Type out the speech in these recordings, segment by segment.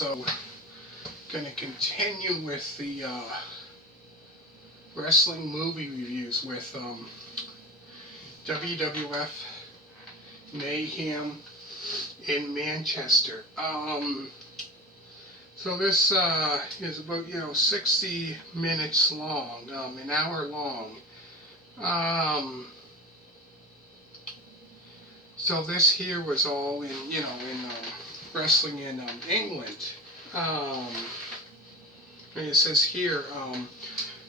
So, going to continue with the wrestling movie reviews with WWF Mayhem in Manchester. So this is about 60 minutes long, an hour long. So this here was all in wrestling in England. And it says here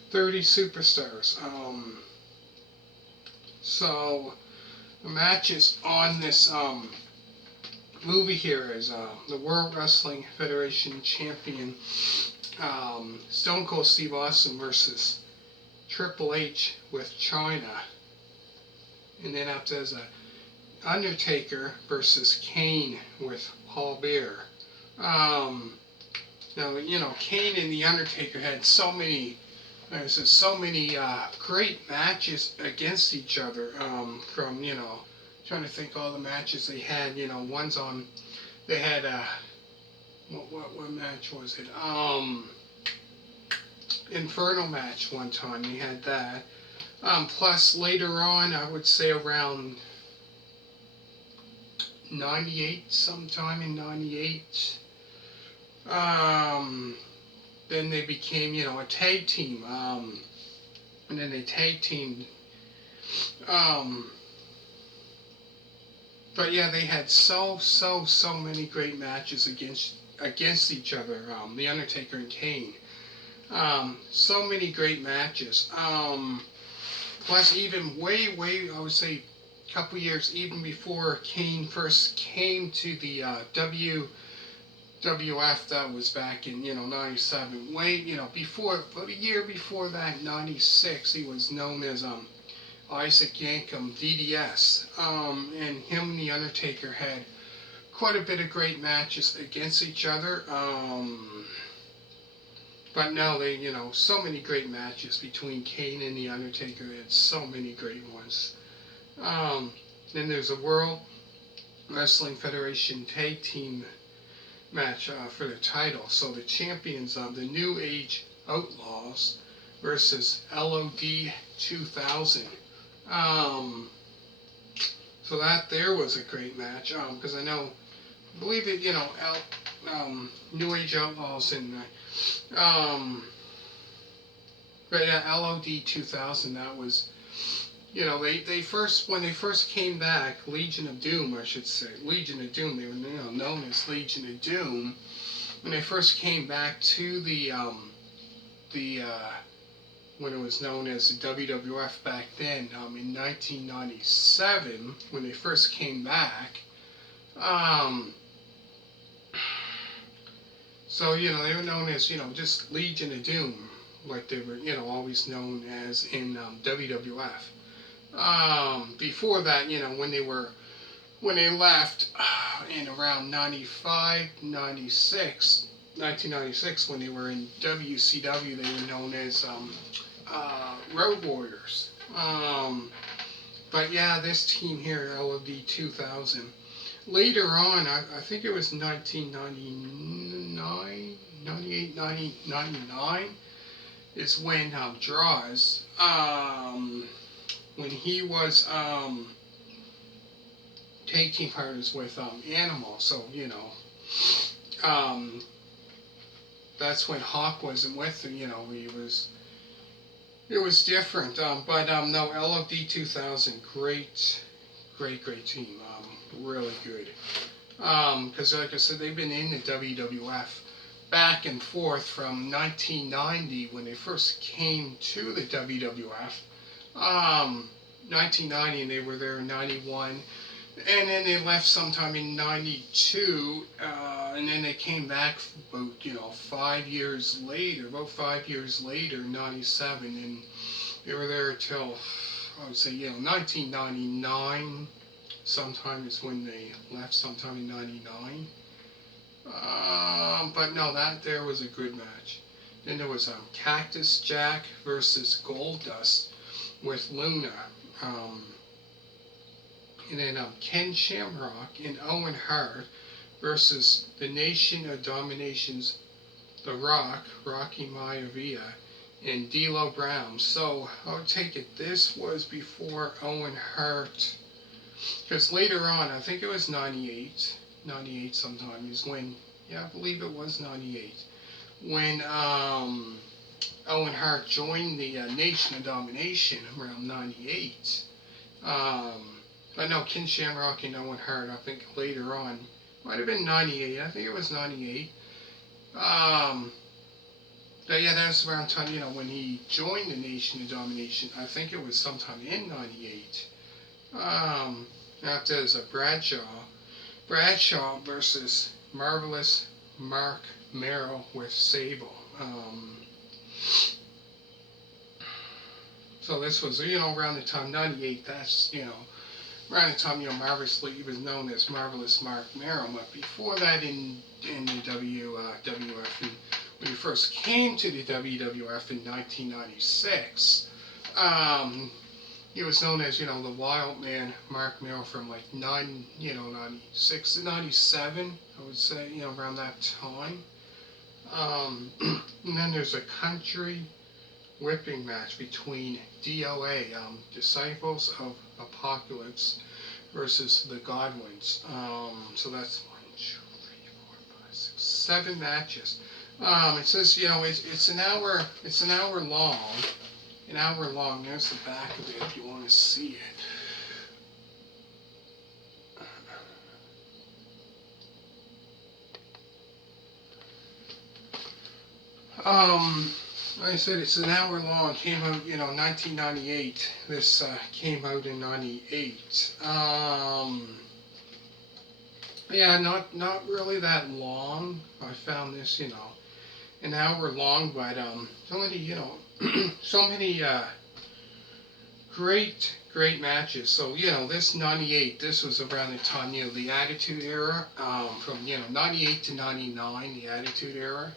30 superstars. So the matches on this movie here is the World Wrestling Federation champion Stone Cold Steve Austin versus Triple H with China, and then up there's a Undertaker versus Kane with Paul Bearer. Now Kane and the Undertaker had so many great matches against each other. From trying to think all the matches they had. One's on. They had what match was it? Inferno match one time. They had that. Plus later on, I would say around 98, sometime in 98. Then they became, a tag team. And then they tag teamed. But yeah, they had so many great matches against each other. The Undertaker and Kane. So many great matches. Plus, even way, I would say, a couple years even before Kane first came to the WWF, that was back in 97. Before, but a year before that, 96, he was known as Isaac Yankem, DDS. And him and the Undertaker had quite a bit of great matches against each other. But now they, so many great matches between Kane and the Undertaker. They had so many great ones. Then there's a World Wrestling Federation Tag Team match for the title. So the champions of the New Age Outlaws versus LOD 2000. So that there was a great match, because I believe it, New Age Outlaws and but yeah, LOD 2000, that was, they first, when they first came back, Legion of Doom, I should say, Legion of Doom, they were known as Legion of Doom, when they first came back to the when it was known as the WWF back then, in 1997, when they first came back. So, they were known as, just Legion of Doom, like they were, always known as in WWF. Before that, when they left in around 1996, when they were in WCW, they were known as Road Warriors. But yeah, this team here, LOD 2000, later on, I think it was 1999, 98, 99, is when Draws, when he was tag team partners with Animal, so that's when Hawk wasn't with him. It was different. But no, LOD 2000, great team. Really good. Because like I said, they've been in the WWF back and forth from 1990 when they first came to the WWF. 1990, and they were there in 91. And then they left sometime in 92, and then they came back about, 5 years later, 97, and they were there till, I would say, 1999, sometime is when they left, sometime in 99. But no, that there was a good match. Then there was Cactus Jack versus Goldust with Luna. And then Ken Shamrock and Owen Hart versus the Nation of Domination's The Rock, Rocky Maivia, and D'Lo Brown. So I'll take it this was before Owen Hart, because later on, I think it was 98 sometime, is when, yeah, I believe it was 98, when Owen Hart joined the Nation of Domination around 98. I know Ken Shamrock and Owen Hart, I think later on, might have been 98, I think it was 98. But yeah, that's around time, when he joined the Nation of Domination. I think it was sometime in 98. After there's a Bradshaw versus Marvelous Mark Merrill with Sable. So this was, around the time 98. That's, around the time, Marvelously, he was known as Marvelous Mark Merrill. But before that, in the WWF, when he first came to the WWF in 1996, he was known as, the Wild Man Mark Merrill from like 96 to 97, I would say, around that time. And then there's a country whipping match between DOA, Disciples of Apocalypse, versus the Godwins. So that's 1, 2, 3, 4, 5, 6, 7 matches. It says, it's an hour. It's an hour long. An hour long. There's the back of it if you want to see it. Like I said, it's an hour long. Came out, 1998. This came out in 98. Yeah, not really that long. I found this, an hour long, but so many, so many great matches. So this 98, this was around the time, the Attitude Era, from 98 to 99, the Attitude Era,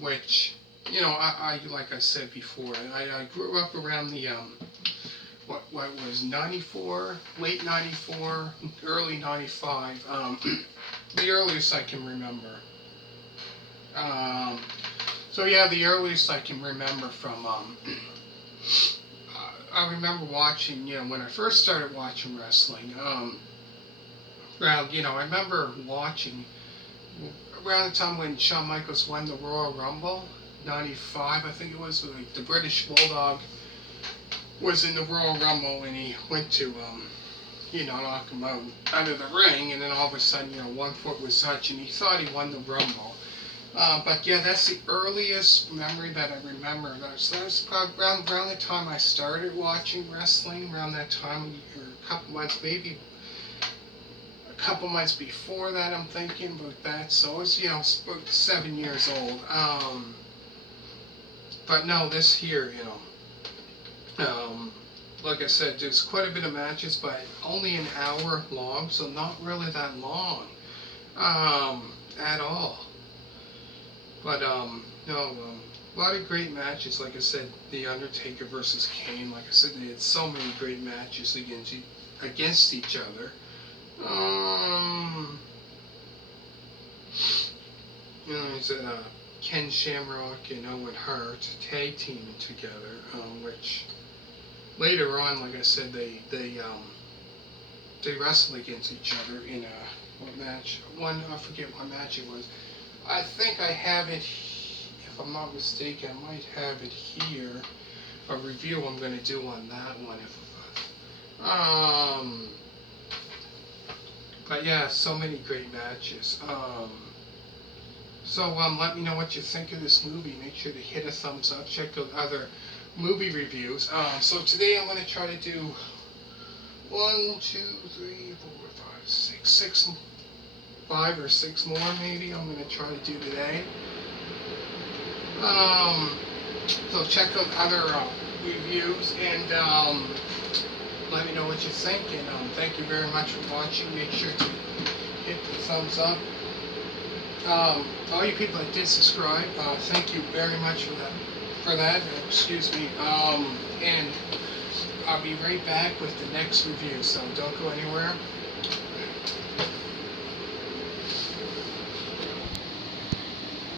which I like I said before, I grew up around the what was 94, late 94, early 95, the earliest I can remember. So yeah, the earliest I can remember from, I remember watching, when I first started watching wrestling, I remember watching around the time when Shawn Michaels won the Royal Rumble, 95, I think it was, like the British Bulldog was in the Royal Rumble and he went to, knock him out of the ring, and then all of a sudden, one foot was touching, he thought he won the Rumble. But yeah, that's the earliest memory that I remember. That's around the time I started watching wrestling, around that time, or a couple months, maybe a couple months before that, I'm thinking about that. So it's, about 7 years old. But no, this here, like I said, there's quite a bit of matches, but only an hour long, so not really that long, at all. But, no, a lot of great matches. Like I said, The Undertaker versus Kane. Like I said, they had so many great matches against each other. He said, Ken Shamrock and Owen Hart tag teaming together, which later on, like I said, they wrestled against each other in what match? I forget what match it was. I think I have it, if I'm not mistaken, I might have it here, a review I'm going to do on that one. But yeah, so many great matches. So let me know what you think of this movie. Make sure to hit a thumbs up. Check out other movie reviews. So today I'm going to try to do 1, 2, 3, 4, 5, 6, 5 or 6 more maybe I'm going to try to do today. So check out other reviews and let me know what you think, and thank you very much for watching. Make sure to hit the thumbs up. All you people that did subscribe, thank you very much for that. Excuse me. And I'll be right back with the next review, so don't go anywhere.